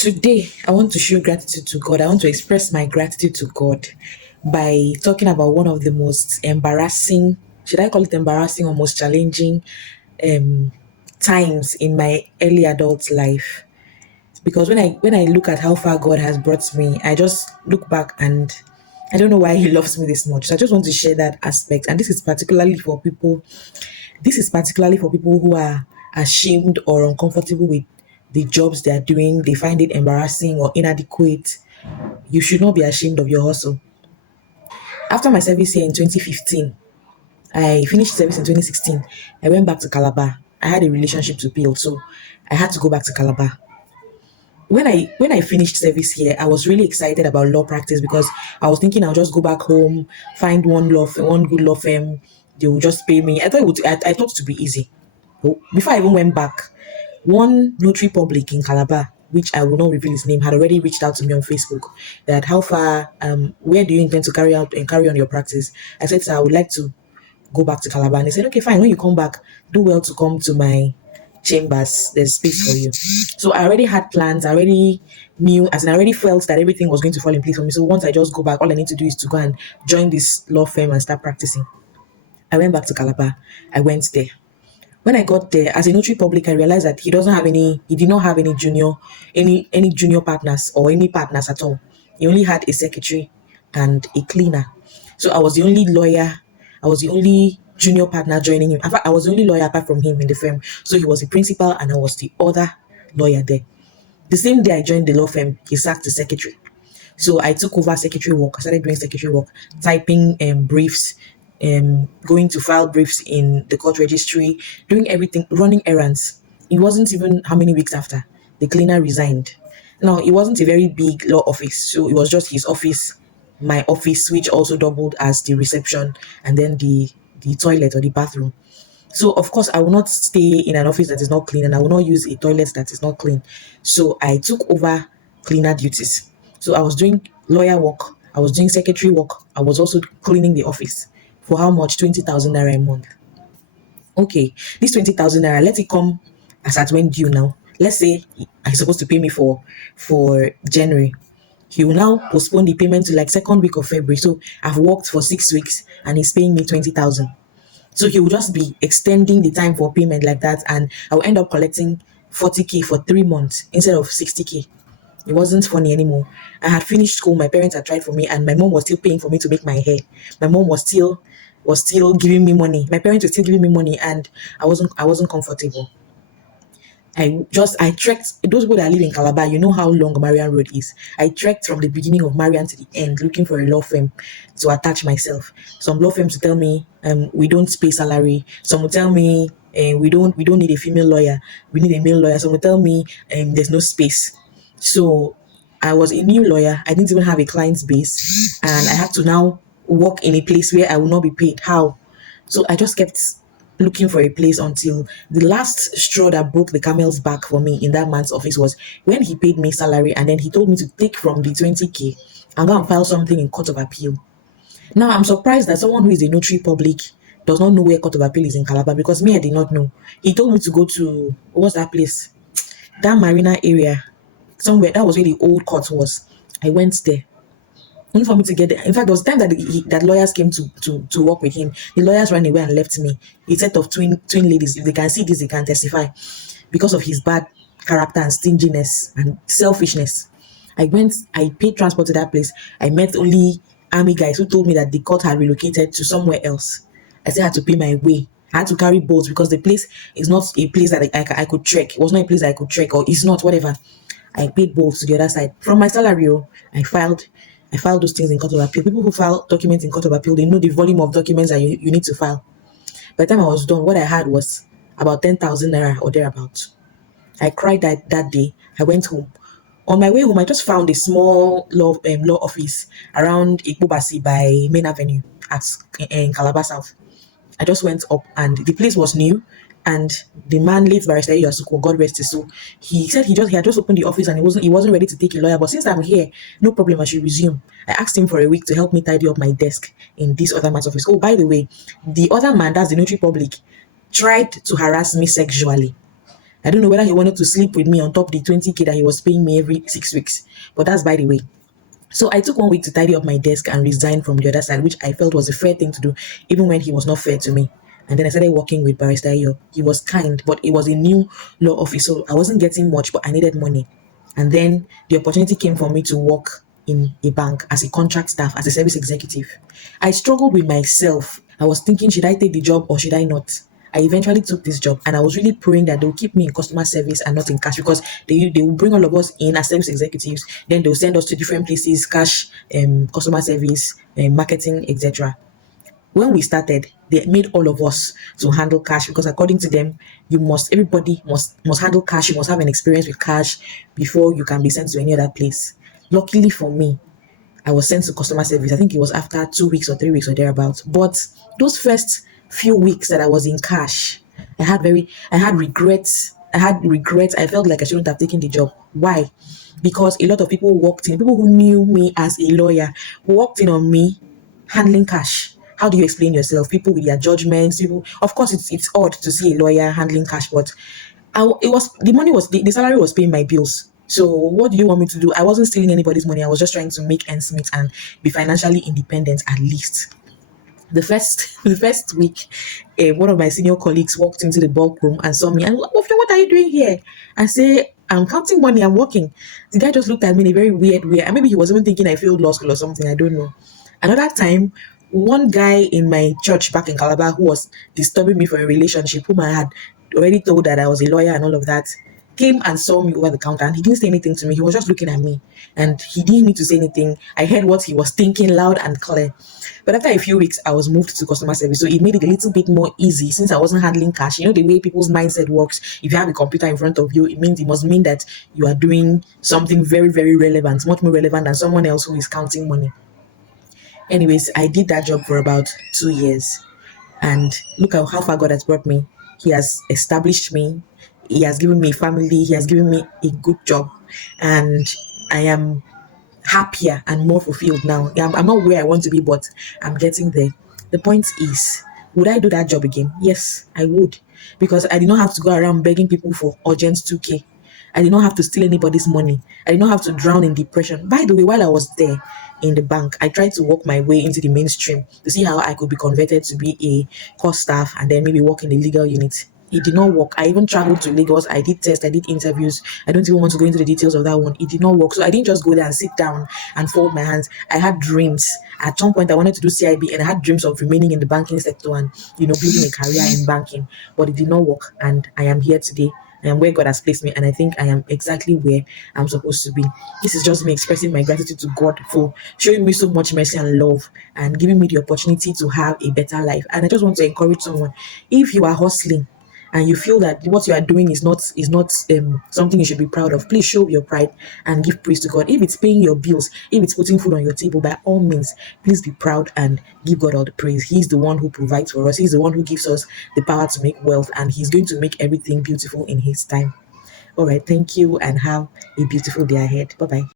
Today, I want to show gratitude to God. I want to express my gratitude to God by talking about one of the most embarrassing, should I call it embarrassing or most challenging um, times in my early adult life. Because when I look at how far God has brought me, I just look back and I don't know why He loves me this much. So I just want to share that aspect. And this is particularly for people who are ashamed or uncomfortable with the jobs they are doing. They find it embarrassing or inadequate. You should not be ashamed of your hustle. After my service here in 2015, I finished service in 2016. I went back to Calabar. I had a relationship to build, so I had to go back to Calabar. When I finished service here, I was really excited about law practice because I was thinking I'll just go back home, find one good law firm. They will just pay me. I thought it would be easy. Before I even went back, one notary public in Calabar, which I will not reveal his name, had already reached out to me on Facebook that how far, where do you intend to carry out and carry on your practice? I said, sir, I would like to go back to Calabar. And they said, okay, fine. When you come back, do well to come to my chambers. There's space for you. So I already had plans. I already knew, as in I already felt that everything was going to fall in place for me. So once I just go back, all I need to do is to go and join this law firm and start practicing. I went back to Calabar. I went there. When I got there as a notary public, I realized that he did not have any junior partners or any partners at all. He only had a secretary and a cleaner. So I was the only lawyer. I was the only junior partner joining him. In fact, I was the only lawyer apart from him in the firm. So he was the principal and I was the other lawyer there. The same day I joined the law firm, he sacked the secretary. So I took over secretary work. I started doing secretary work, typing briefs, going to file briefs in the court registry, doing everything, running errands. It wasn't even how many weeks after the cleaner resigned. Now, it wasn't a very big law office, so it was just his office, my office, which also doubled as the reception, and then the toilet or the bathroom. So of course I will not stay in an office that is not clean and I will not use a toilet that is not clean. So I took over cleaner duties. So I was doing lawyer work, I was doing secretary work, I was also cleaning the office. For how much? 20,000 naira a month. Okay, this 20,000 naira, let it come as at when due now. Let's say he's supposed to pay me for January. He will now postpone the payment to like second week of February. So I've worked for 6 weeks and he's paying me 20,000. So he will just be extending the time for payment like that, and I will end up collecting 40K for 3 months instead of 60K. It wasn't funny anymore. I had finished school, my parents had tried for me, and my mom was still paying for me to make my hair. My mom was still giving me money. My parents were still giving me money, and I wasn't comfortable. I trekked. Those people that live in Calabar, you know how long Marian Road is. I trekked from the beginning of Marian to the end, looking for a law firm to attach myself. Some law firms will tell me, we don't pay salary. Some will tell me, we don't need a female lawyer. We need a male lawyer. Some will tell me, there's no space. So I was a new lawyer. I didn't even have a client base, and I had to now work in a place where I will not be paid. How? So I just kept looking for a place until the last straw that broke the camel's back for me in that man's office was when he paid me salary and then he told me to take from the 20K and go and file something in court of appeal. Now I'm surprised that someone who is a notary public does not know where court of appeal is in Calabar because me, I did not know. He told me to go to what's that place? That marina area. Somewhere that was where the old court was. I went there only for me to get there. In fact, there was time that that lawyers came to work with him. The lawyers ran away and left me. A set of twin ladies. If they can see this, they can testify because of his bad character and stinginess and selfishness. I paid transport to that place. I met only army guys who told me that the court had relocated to somewhere else. I still had to pay my way. I had to carry boats because the place is not a place that I could trek. It was not a place that I could trek, or it's not, whatever. I paid boats to the other side. From my salary, I filed those things in court of appeal. People who file documents in court of appeal, they know the volume of documents that you need to file. By the time I was done, what I had was about 10,000 naira or thereabout. I cried that day. I went home. On my way home, I just found a small law office around Ikubasi by Main Avenue in Calabar South. I just went up and the place was new. And the man, late Barrister Yasuko, God rest his soul, he said he had just opened the office and he wasn't ready to take a lawyer. But since I'm here, no problem, I should resume. I asked him for a week to help me tidy up my desk in this other man's office. Oh, by the way, the other man, that's the notary public, tried to harass me sexually. I don't know whether he wanted to sleep with me on top the 20K that he was paying me every 6 weeks. But that's by the way. So I took 1 week to tidy up my desk and resign from the other side, which I felt was a fair thing to do, even when he was not fair to me. And then I started working with Barrister Ayo. He was kind, but it was a new law office, so I wasn't getting much, but I needed money. And then the opportunity came for me to work in a bank as a contract staff, as a service executive. I struggled with myself. I was thinking, should I take the job or should I not? I eventually took this job and I was really praying that they'll keep me in customer service and not in cash, because they will bring all of us in as service executives, then they'll send us to different places, cash, customer service, marketing, etc. When we started, they made all of us to handle cash, because according to them, everybody must handle cash. You must have an experience with cash before you can be sent to any other place. Luckily for me, I was sent to customer service. I think it was after 2 weeks or 3 weeks or thereabouts. But those first few weeks that I was in cash, I had regrets. I had regrets. I felt like I shouldn't have taken the job. Why? Because a lot of people who knew me as a lawyer, walked in on me handling cash. How do you explain yourself? People with their judgments. People, of course, it's odd to see a lawyer handling cash, but it was the money was the salary was paying my bills. So what do you want me to do? I wasn't stealing anybody's money. I was just trying to make ends meet and be financially independent at least. The first week, one of my senior colleagues walked into the bulk room and saw me and, what are you doing here? I say, I'm counting money, I'm working. The guy just looked at me in a very weird way, and maybe he was even thinking I failed law school or something, I don't know. Another time, one guy in my church back in Calabar who was disturbing me for a relationship, whom I had already told that I was a lawyer and all of that, came and saw me over the counter, and he didn't say anything to me. He was just looking at me and he didn't need to say anything. I heard what he was thinking loud and clear. But after a few weeks, I was moved to customer service. So it made it a little bit more easy since I wasn't handling cash. You know, the way people's mindset works. If you have a computer in front of you, it must mean that you are doing something very, very relevant, much more relevant than someone else who is counting money. Anyways, I did that job for about 2 years. And look at how far God has brought me. He has established me. He has given me family. He has given me a good job. And I am happier and more fulfilled now. I'm not where I want to be, but I'm getting there. The point is, would I do that job again? Yes, I would. Because I did not have to go around begging people for urgent 2K. I did not have to steal anybody's money. I did not have to drown in depression. By the way, while I was there in the bank, I tried to work my way into the mainstream to see how I could be converted to be a court staff and then maybe work in the legal unit. It did not work. I even traveled to Lagos. I did tests, I did interviews. I don't even want to go into the details of that one. It did not work. So I didn't just go there and sit down and fold my hands. I had dreams. At some point, I wanted to do CIB and I had dreams of remaining in the banking sector and, building a career in banking. But it did not work. And I am here today. I am where God has placed me, and I think I am exactly where I'm supposed to be. This is just me expressing my gratitude to God for showing me so much mercy and love and giving me the opportunity to have a better life. And I just want to encourage someone, if you are hustling and you feel that what you are doing is not something you should be proud of, please show your pride and give praise to God. If it's paying your bills, if it's putting food on your table, by all means, please be proud and give God all the praise. He's the one who provides for us. He's the one who gives us the power to make wealth, and He's going to make everything beautiful in His time. All right, thank you and have a beautiful day ahead. Bye bye.